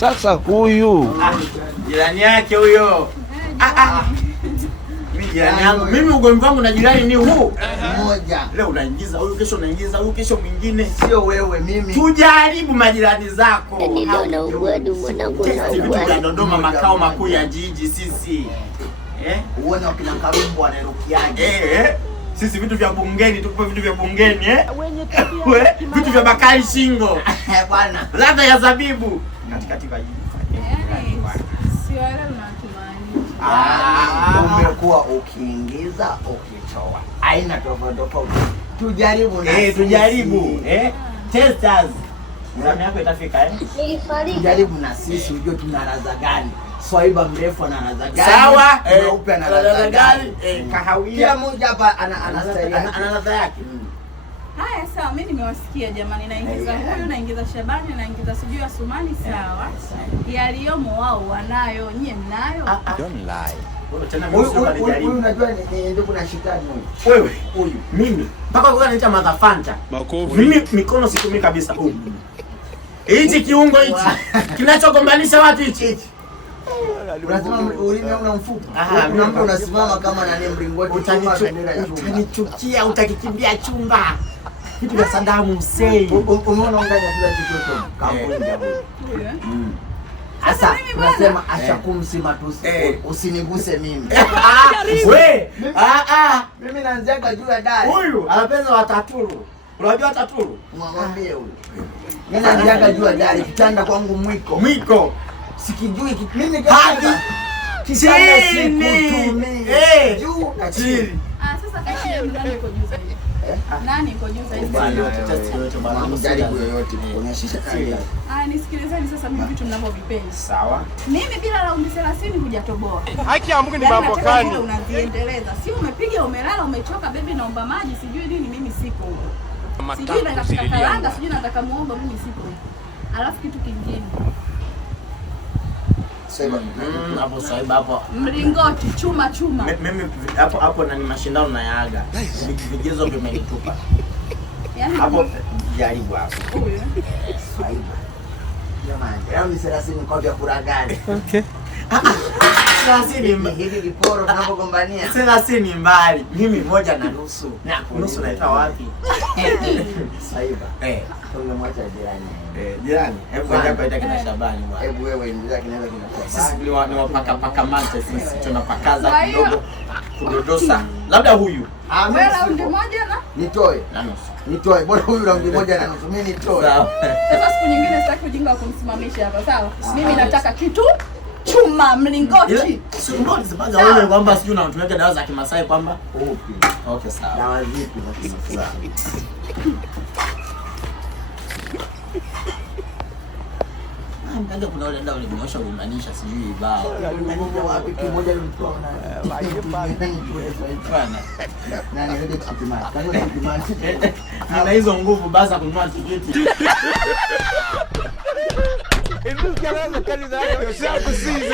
Sasa huyu jirani yake huyo. Mimi jirani yangu, mimi ugomvi wangu na jirani ni huu mmoja. Leo unaingiza huyu, kesho unaingiza huyu, kesho mwingine. Sio wewe, mimi. Tujaribu majirani zako. Vitu vya Dodoma, makao makuu ya jiji sisi. Uone wakina Karumbu wanarukiaje. Sisi vitu vya bungeni, tupo vitu vya bungeni vitu vya Bakari Shingo. Bwana. Ladha ya zabibu. Katikati kwa jiji. Sio wale unatumaanisha. Umekuwa ukiingiza ukitoa. Haina tofauti. Tujaribu na tujaribu. Testers. Zamu yako itafika Tujaribu na sisi ujue tuna ladha gani. Swaiba mrefu ana ladha gani? Sawa. Mweupe ana ladha gani? Kahawia. Kila mmoja hapa ana style yake. Ana ladha yake. Haya sawa, mimi nimewasikia jamani, naingiza huyu, naingiza Shabani, naingiza sijui Asumani, sawa. Yaliyomo wao wanayo, nyie mnayo? Don't lie. Huyu unajua ndio kuna shetani huyu. Wewe, huyu. Mimi. Mpaka wewe unaniita madhafanta. Mimi mikono situmii kabisa huyu. Hichi kiungo hichi kinachogombanisha watu hichi. Unasema ulimi una mfupa. Unaamka unasimama kama nani mlingoti, utanichukia, utakikimbia chumba. Kitu cha Saddam Hussein. Umeona unganya kila kitu kampuni huyo. Sasa unasema acha kumsima tu, usiniguse mimi. Mimi naanzaga juu ya dari. Huyu anapenda wataturu. Unajua wataturu? Mwambie huyu. Mimi naanzaga juu ya dari, kitanda kwangu mwiko. Sikijui mimi hadi kitanda sikutumi. Juu na chini. Sasa kati ya nani yuko juu zaidi? Nani yuko juu zaidi? Bwana mjaribu yoyote kuonyesha kile. Nisikilizeni sasa mimi vitu mnavyovipenda. Sawa. Mimi bila raundi 30 hujatoboa. Haki ya Mungu ni mambo gani? Unaziendeleza. Si umepiga, umelala, umechoka, baby naomba maji, sijui nini, mimi sipo huko. Sijui nataka kalanga, sijui nataka muomba, mimi sipo huko. Alafu kitu kingine. Hapo Swaiba hapo. Mlingoti chuma. Mimi hapo na ni mashindano na Yaga. Vigezo vimenitupa. Yaani hapo jaribu hapo. Swaiba. Jamani, leo ni 30 kwa vya kuragani. Okay. 30 hivi viporo tunapogombania. 30 mbali. Mimi 1.5. Nusu naita wapi? Swaiba. Tungemwacha jirani. Jirani, hebu hapa ita kina Shabani bwana. Hebu wewe ndio kinaweza kinafanya. Sisi ni wapaka mate sisi tunapakaza kidogo kudodosa. Labda huyu. Wewe raundi moja na? Nitoe. Na nusu. Nitoe. Bora huyu raundi moja na nusu. Mimi nitoe. Sawa. Sasa siku nyingine sitaki ujinga wa kumsimamisha hapa, sawa? Mimi nataka kitu chuma mlingoti. Sio ndio zipaga wewe kwamba sijui unatumia dawa za Kimasai kwamba upi. Okay sawa. Dawa zipi za Kimasai? Mkaja kuna wale ndio walinyosha kuunganisha sijui ibao. Wapi kimoja ulitoa na nani ndio kutimama. Kama kutimama. Nina hizo nguvu basi kununua tiketi. Hivi kelele kali za hapo sio kusizi.